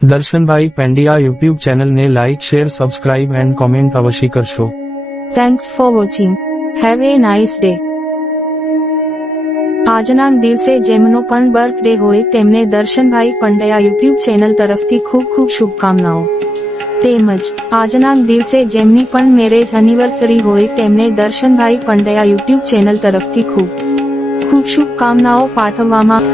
Darshanbhai પેંડિયા YouTube ચેનલને like share subscribe and comment અવશ્ય કરશો. Thanks for watching. Have a nice day. આજના દિવસે જેમનો પણ બર્થડે હોય તેમને દર્શનભાઈ પંડ્યા યુટ્યુબ ચેનલ તરફથી ખૂબ ખૂબ શુભકામનાઓ. તેમજ આજના દિવસે જેમની પણ મેરેજ એનિવર્સરી હોય તેમને દર્શનભાઈ પંડ્યા યુટ્યુબ ચેનલ તરફથી ખૂબ ખૂબ શુભકામનાઓ પાઠવવામાં